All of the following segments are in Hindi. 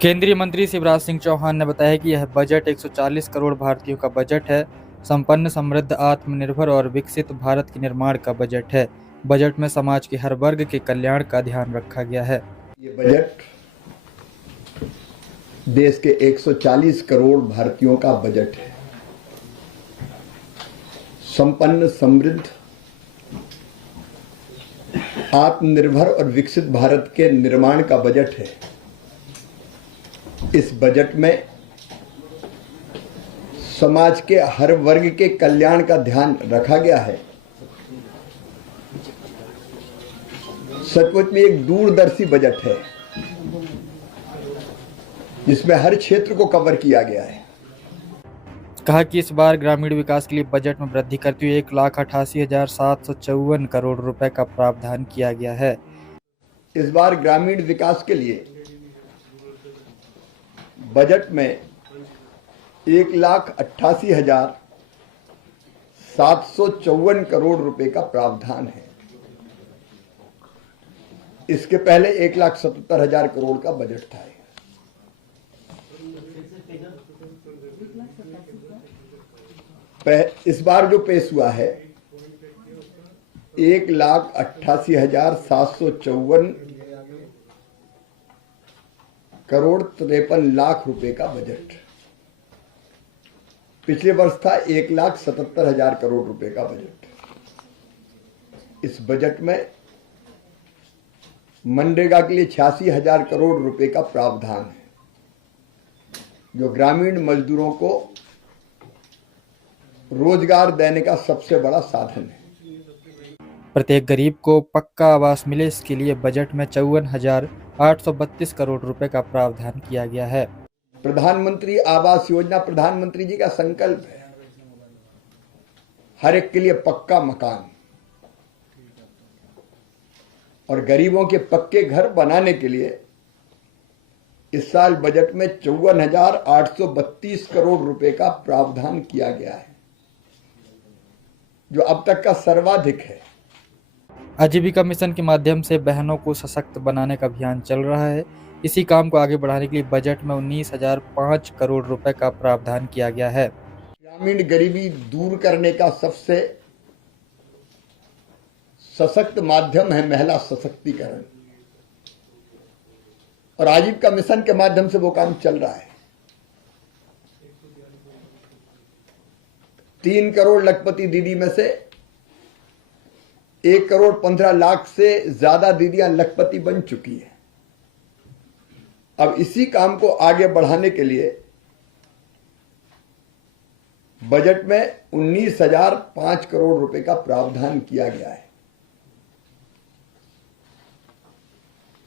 केंद्रीय मंत्री शिवराज सिंह चौहान ने बताया कि यह बजट 140 करोड़ भारतीयों का बजट है। संपन्न, समृद्ध, आत्मनिर्भर और विकसित भारत के निर्माण का बजट है। बजट में समाज के हर वर्ग के कल्याण का ध्यान रखा गया है। ये बजट देश के 140 करोड़ भारतीयों का बजट है। संपन्न, समृद्ध, आत्मनिर्भर और विकसित भारत के निर्माण का बजट है। इस बजट में समाज के हर वर्ग के कल्याण का ध्यान रखा गया है। सचमुच में एक दूरदर्शी बजट है जिसमें हर क्षेत्र को कवर किया गया है। कहा कि इस बार ग्रामीण विकास के लिए बजट में वृद्धि करते हुए 1,88,754 करोड़ रुपए का प्रावधान किया गया है। इस बार ग्रामीण विकास के लिए बजट में 1,88,754 करोड़ रुपए का प्रावधान है। इसके पहले 1,77,000 करोड़ का बजट था। इस बार जो पेश हुआ है 1,88,754 करोड़ 53 लाख रुपए का बजट। पिछले वर्ष था 1,77,000 करोड़ रुपए का बजट। इस बजट में मनरेगा के लिए 86,000 करोड़ रुपए का प्रावधान है, जो ग्रामीण मजदूरों को रोजगार देने का सबसे बड़ा साधन है। प्रत्येक गरीब को पक्का आवास मिले, इसके लिए बजट में 54,832 करोड़ रुपए का प्रावधान किया गया है। प्रधानमंत्री आवास योजना प्रधानमंत्री जी का संकल्प है, हर एक के लिए पक्का मकान, और गरीबों के पक्के घर बनाने के लिए इस साल बजट में 54,832 करोड़ रुपए का प्रावधान किया गया है, जो अब तक का सर्वाधिक है। आजीविका मिशन के माध्यम से बहनों को सशक्त बनाने का अभियान चल रहा है। इसी काम को आगे बढ़ाने के लिए बजट में 19,005 करोड़ रुपए का प्रावधान किया गया है। ग्रामीण गरीबी दूर करने का सबसे सशक्त माध्यम है महिला सशक्तिकरण, और आजीविका मिशन के माध्यम से वो काम चल रहा है। 3 करोड़ लखपति दीदी में से 1,15,00,000 से ज्यादा दीदियां लखपति बन चुकी हैं। अब इसी काम को आगे बढ़ाने के लिए बजट में 19,005 करोड़ रुपए का प्रावधान किया गया है।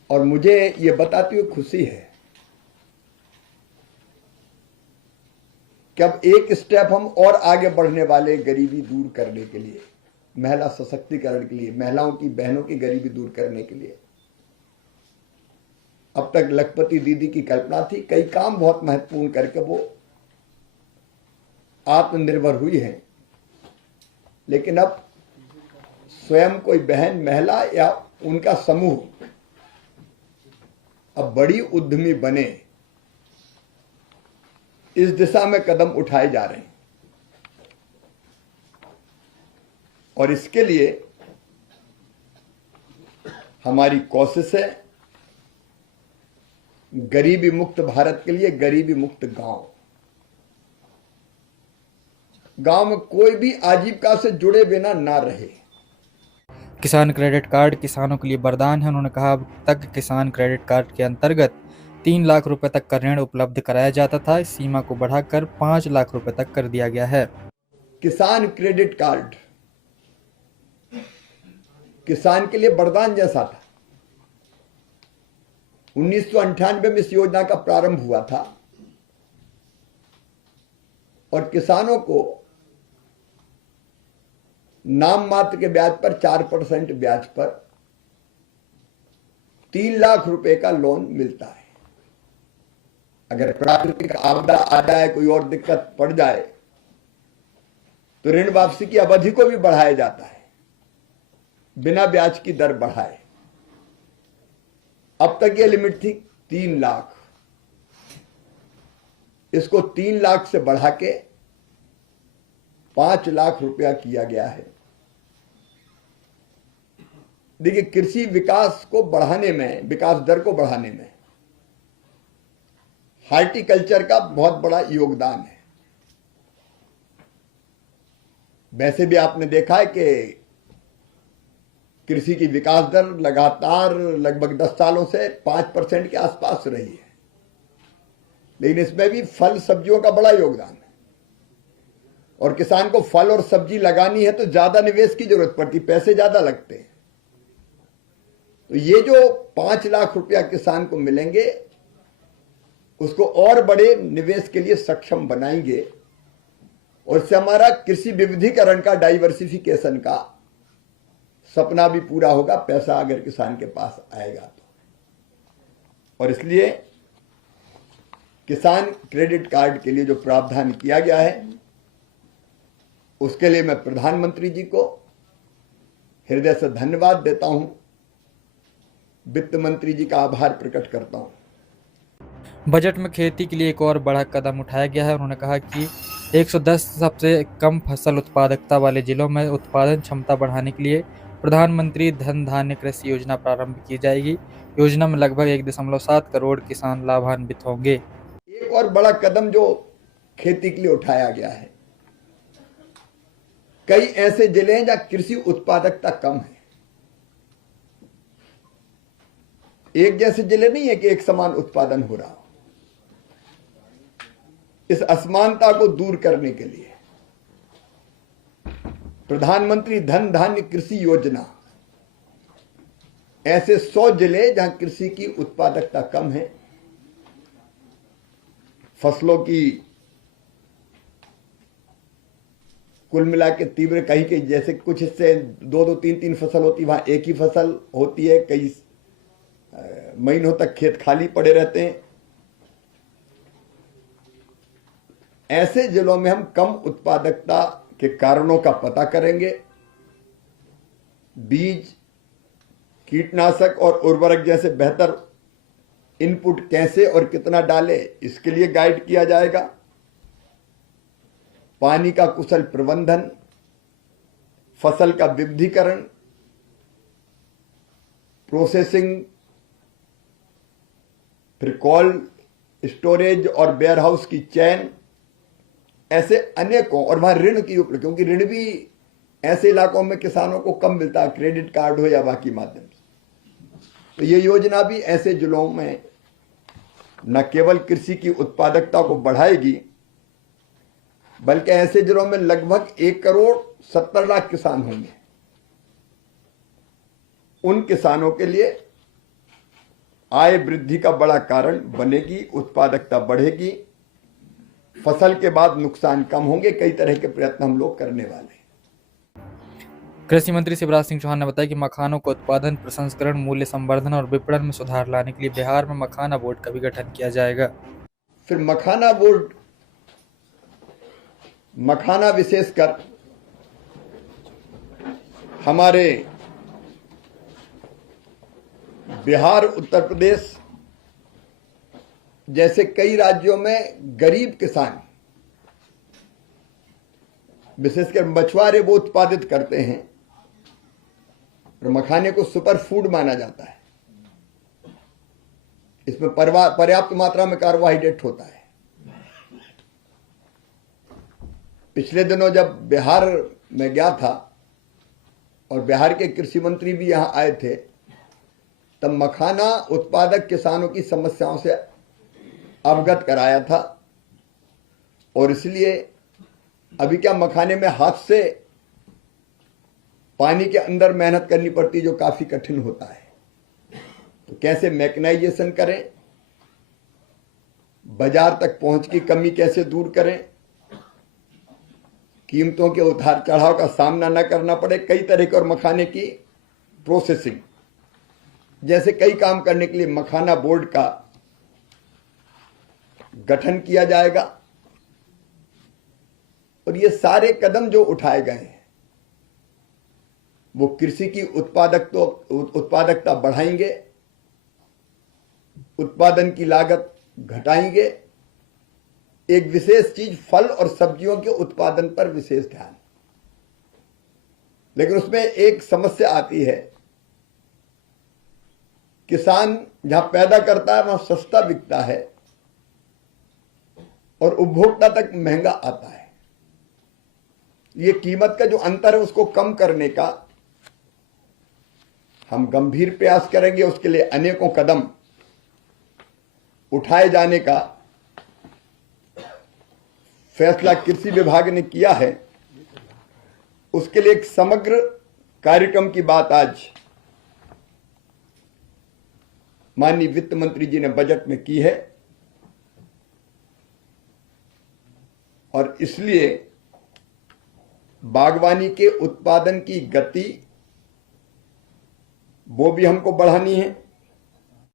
और मुझे ये बताते हुए खुशी है कि अब एक स्टेप हम और आगे बढ़ने वाले गरीबी दूर करने के लिए, महिला सशक्तिकरण के लिए, महिलाओं की, बहनों की गरीबी दूर करने के लिए। अब तक लखपति दीदी की कल्पना थी, कई काम बहुत महत्वपूर्ण करके वो आत्मनिर्भर हुई है, लेकिन अब स्वयं कोई बहन, महिला या उनका समूह अब बड़ी उद्यमी बने, इस दिशा में कदम उठाए जा रहे हैं। और इसके लिए हमारी कोशिश है गरीबी मुक्त भारत के लिए गरीबी मुक्त गांव। गांव में कोई भी आजीविका से जुड़े बिना ना रहे। किसान क्रेडिट कार्ड किसानों के लिए वरदान है। उन्होंने कहा, अब तक किसान क्रेडिट कार्ड के अंतर्गत 3 लाख रुपए तक का ऋण उपलब्ध कराया जाता था। इस सीमा को बढ़ाकर 5 लाख रुपए तक कर दिया गया है। किसान क्रेडिट कार्ड किसान के लिए वरदान जैसा था। 1998 में इस योजना का प्रारंभ हुआ था और किसानों को नाम मात्र के ब्याज पर 4% ब्याज पर 3 लाख रुपए का लोन मिलता है। अगर प्राकृतिक आपदा आ जाए, कोई और दिक्कत पड़ जाए, तो ऋण वापसी की अवधि को भी बढ़ाया जाता है, बिना ब्याज की दर बढ़ाए। अब तक ये लिमिट थी 3 लाख, इसको 3 लाख से बढ़ा के 5 लाख रुपया किया गया है। देखिए, कृषि विकास को बढ़ाने में, विकास दर को बढ़ाने में हार्टिकल्चर का बहुत बड़ा योगदान है। वैसे भी आपने देखा है कि कृषि की विकास दर लगातार लगभग 10 सालों से 5% के आसपास रही है, लेकिन इसमें भी फल सब्जियों का बड़ा योगदान है। और किसान को फल और सब्जी लगानी है तो ज्यादा निवेश की जरूरत पड़ती, पैसे ज्यादा लगते हैं। तो ये जो 5 लाख रुपया किसान को मिलेंगे, उसको और बड़े निवेश के लिए सक्षम बनाएंगे और इससे हमारा कृषि विविधीकरण का, डाइवर्सिफिकेशन का सपना भी पूरा होगा, पैसा अगर किसान के पास आएगा तो। और इसलिए किसान क्रेडिट कार्ड के लिए जो प्रावधान किया गया है, उसके लिए मैं प्रधानमंत्री जी को हृदय से धन्यवाद देता हूं, वित्त मंत्री जी का आभार प्रकट करता हूं। बजट में खेती के लिए एक और बड़ा कदम उठाया गया है। उन्होंने कहा कि 110 सबसे कम फसल उत्पादकता वाले जिलों में उत्पादन क्षमता बढ़ाने के लिए प्रधानमंत्री धन धान्य कृषि योजना प्रारंभ की जाएगी। योजना में लगभग 1.7 करोड़ किसान लाभान्वित होंगे। एक और बड़ा कदम जो खेती के लिए उठाया गया है, कई ऐसे जिले हैं जहां कृषि उत्पादकता कम है। एक जैसे जिले नहीं है कि एक समान उत्पादन हो रहा हो। इस असमानता को दूर करने के लिए प्रधानमंत्री धन धान्य कृषि योजना ऐसे 100 जिले जहां कृषि की उत्पादकता कम है, फसलों की कुल मिला के तीव्र, कहीं जैसे कुछ हिस्से 2-2, 3-3 फसल होती, वहां एक ही फसल होती है, कई महीनों तक खेत खाली पड़े रहते हैं। ऐसे जिलों में हम कम उत्पादकता के कारणों का पता करेंगे, बीज, कीटनाशक और उर्वरक जैसे बेहतर इनपुट कैसे और कितना डाले, इसके लिए गाइड किया जाएगा। पानी का कुशल प्रबंधन, फसल का विविधीकरण, प्रोसेसिंग, फिर कोल्ड स्टोरेज और वेयरहाउस की चेन, ऐसे अनेकों, और वहां ऋण की उपलब्धि, क्योंकि ऋण भी ऐसे इलाकों में किसानों को कम मिलता है, क्रेडिट कार्ड हो या बाकी माध्यम से। तो ये योजना भी ऐसे जिलों में न केवल कृषि की उत्पादकता को बढ़ाएगी, बल्कि ऐसे जिलों में लगभग 1,70,00,000 किसान होंगे। उन किसानों के लिए आय वृद्धि का बड़ा कारण बनेगी, उत्पादकता बढ़ेगी, फसल के बाद नुकसान कम होंगे। कई तरह के प्रयत्न हम लोग करने वाले हैं। कृषि मंत्री शिवराज सिंह चौहान ने बताया कि मखानों को उत्पादन, प्रसंस्करण, मूल्य संवर्धन और विपणन में सुधार लाने के लिए बिहार में मखाना बोर्ड का भी गठन किया जाएगा। फिर मखाना बोर्ड, मखाना विशेषकर हमारे बिहार, उत्तर प्रदेश जैसे कई राज्यों में गरीब किसान, विशेषकर मछुआरे, वो उत्पादित करते हैं और मखाने को सुपर फूड माना जाता है। इसमें पर्याप्त मात्रा में कार्बोहाइड्रेट होता है। पिछले दिनों जब बिहार में गया था और बिहार के कृषि मंत्री भी यहां आए थे, तब मखाना उत्पादक किसानों की समस्याओं से अवगत कराया था। और इसलिए अभी क्या, मखाने में हाथ से पानी के अंदर मेहनत करनी पड़ती, जो काफी कठिन होता है। तो कैसे मैकेनाइजेशन करें, बाजार तक पहुंच की कमी कैसे दूर करें, कीमतों के उतार चढ़ाव का सामना न करना पड़े, कई तरह के, और मखाने की प्रोसेसिंग जैसे कई काम करने के लिए मखाना बोर्ड का गठन किया जाएगा। और ये सारे कदम जो उठाए गए हैं वो कृषि की उत्पादकता बढ़ाएंगे, उत्पादन की लागत घटाएंगे एक विशेष चीज फल और सब्जियों के उत्पादन पर विशेष ध्यान, लेकिन उसमें एक समस्या आती है। किसान जहां पैदा करता है वहां सस्ता बिकता है और उपभोक्ता तक महंगा आता है। ये कीमत का जो अंतर है उसको कम करने का हम गंभीर प्रयास करेंगे। उसके लिए अनेकों कदम उठाए जाने का फैसला कृषि विभाग ने किया है। उसके लिए एक समग्र कार्यक्रम की बात आज माननीय वित्त मंत्री जी ने बजट में की है और इसलिए बागवानी के उत्पादन की गति वो भी हमको बढ़ानी है।